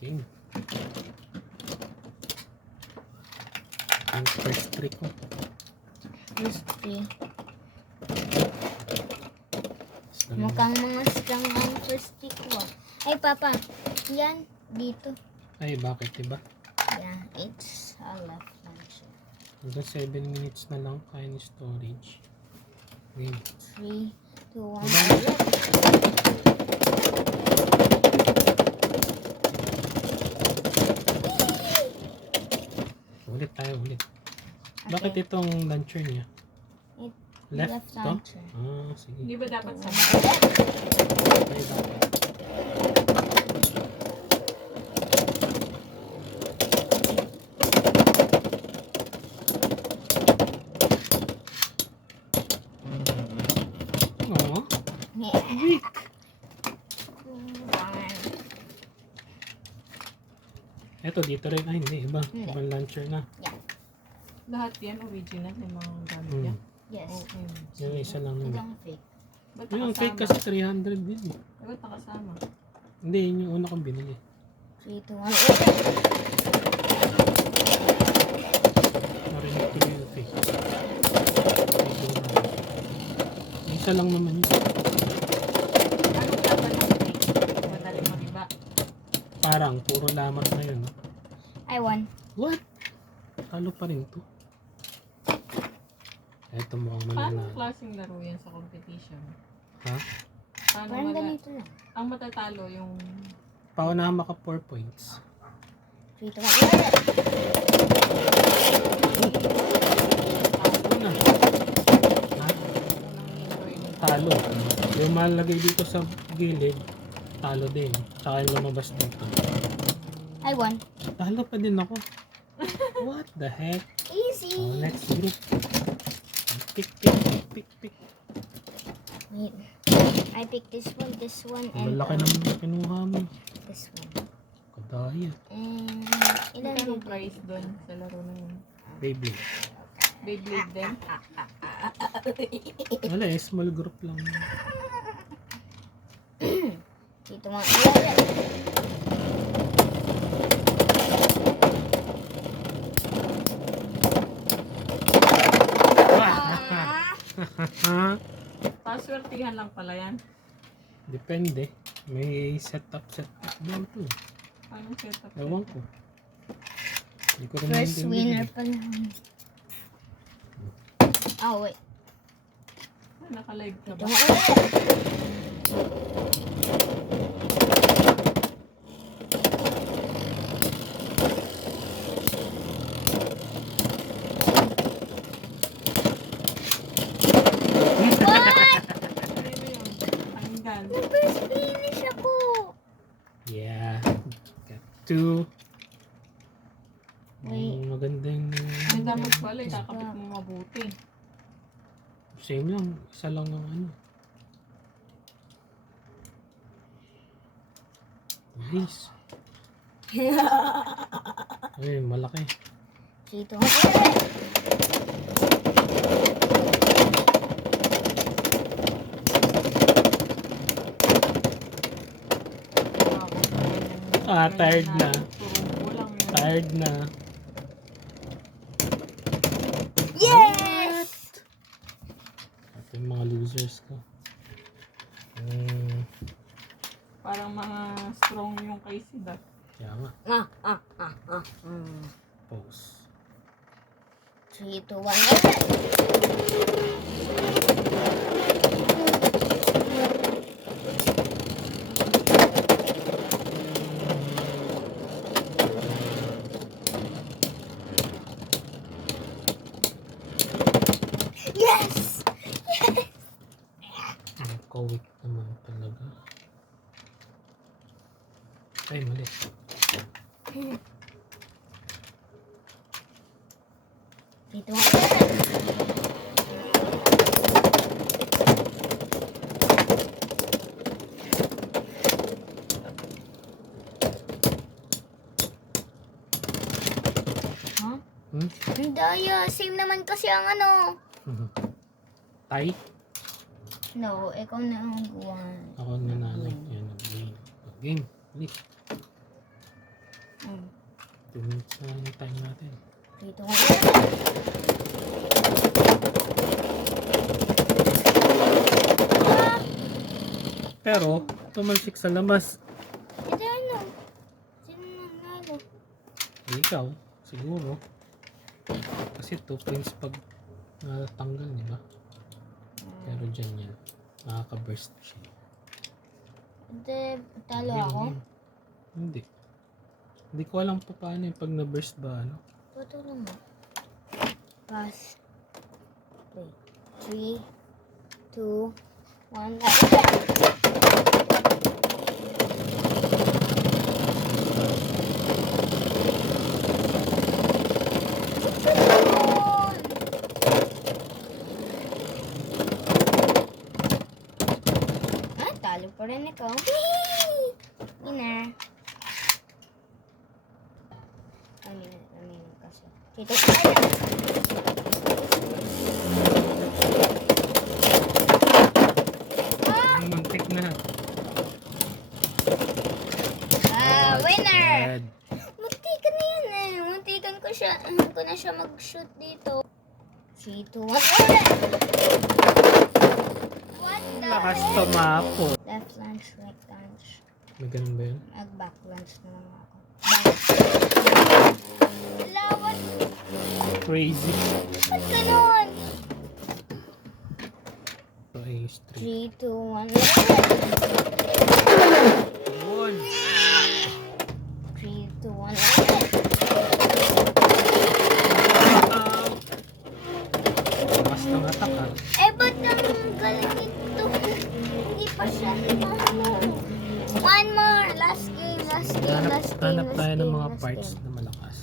Game. Yung first trick ko. First three. Isang- Mukhang mga strong ang first three ko. Ay, Papa. Yan. Dito. Ay, bakit diba? Yeah, it's a left launcher. Hanggang 7 minutes na lang kaya ni storage. Game. 3, 2, 1. Ulit tayo, ulit. Bakit itong launcher niya? It- Left left to? launcher. Ah, sige. Hindi ba dapat sa Ay, dapat. Oo. Weak. Eto, dito rin. Ay, hindi. Iba. Hindi. Ibang launcher na. lahat yan original yung mga gamit Hmm. yan? Yes. Okay. Yung isa lang yun. Itong fake. Ba't Yung fake nakasama? kasi 300 din. Eh. Ba't nakasama? Hindi, yun yung una kong binili. 3, 2, 1. Narinig ko yung fake. Yung isa lang naman yun. Ano dapat ang fake? Madaling mag-iba. Parang, puro lamat na yun. No? I won. What? Talo pa rin to. Eto mukhang Paano mananalo. klaseng laro yan sa competition? Ha? Paano Parang ganito lang. ang matatalo yung Paunahan maka 4 points. 3, 2, 1. Talo na. Ha? unang enjoy mo? Talo. Yung malagay dito sa gilid, talo din. Tsaka yung lumabas dito. I won. Talo pa din ako. What the heck? Easy. Oh, next group. Pick. Wait. I pick this one, Ang and lalaki ng kinuha mo. this one. Kadaya. And ilan Magkano dito? price doon sa laro na yun? Beyblade. Beyblade din? Wala eh, small group lang. Dito mga Ha? Paswertihan lang pala yan. Depende. May setup daw to. Anong setup? Ewan ko. Hindi ko rin first winner maintindihan. pa lang. Oh, wait. Ah, naka-live ka Dito ba? mga Ano yun? Tanggal. First finish ako. Yeah. Got 2. Wait. Magandang... May damag pala, kakapit mo mabuti. Same lang. Isa lang ang ano. Nice. Ay, malaki. Dito. Ah, tired na. Turong lang yun. Tired na. Yes! Ito yung mga losers ko. Parang mga strong yung kay Sida. Kaya nga. Pause. 3, 2, 1. Yes! Ang kawik naman talaga. Ay, mali. Dito. Ha? Ang daya. Same naman kasi ang ano. Tay? No, ikaw na ang guwan. Ako nanalo. Yan ang game. Game. Ulit. Hmm. 2 minutes na yung time natin. Dito ko na. Pero, tumalsik sa labas. Ito ano? Sino nanalo? Ikaw, siguro. Kasi 2 points pag natanggal, di ba? Pero dyan yan. Nakaka-burst siya. Ito, talo Ayun, ako? yun. Hindi. Hindi ko alam pa paano yung pag na-burst ba, ano? Tutulong mo. Pass. Wait. 3, 2, 1. Ah, talo pa rin ikaw. Winner. Amin kasi. Dito. Ang mantik na. Winner! Bad. Muntikan na yan eh. Muntikan ko na siya mag-shoot dito. 3, 2, 1. What the Lakas heck? tumapo. Left lunge, right lunge. May ganun ba yun? Mag-back lunge na lang ako. Wala, what? Crazy. Ba't ganun? So, ace 3. 3, 2, 1. Yun. 3, 2, 1. Lakas ng attack, ha? Eh, ba't ang galing ito? Hindi pa siya ano. One more. Last game, last game, last game, Hanap last tayo ng game, mga last parts game. na malakas.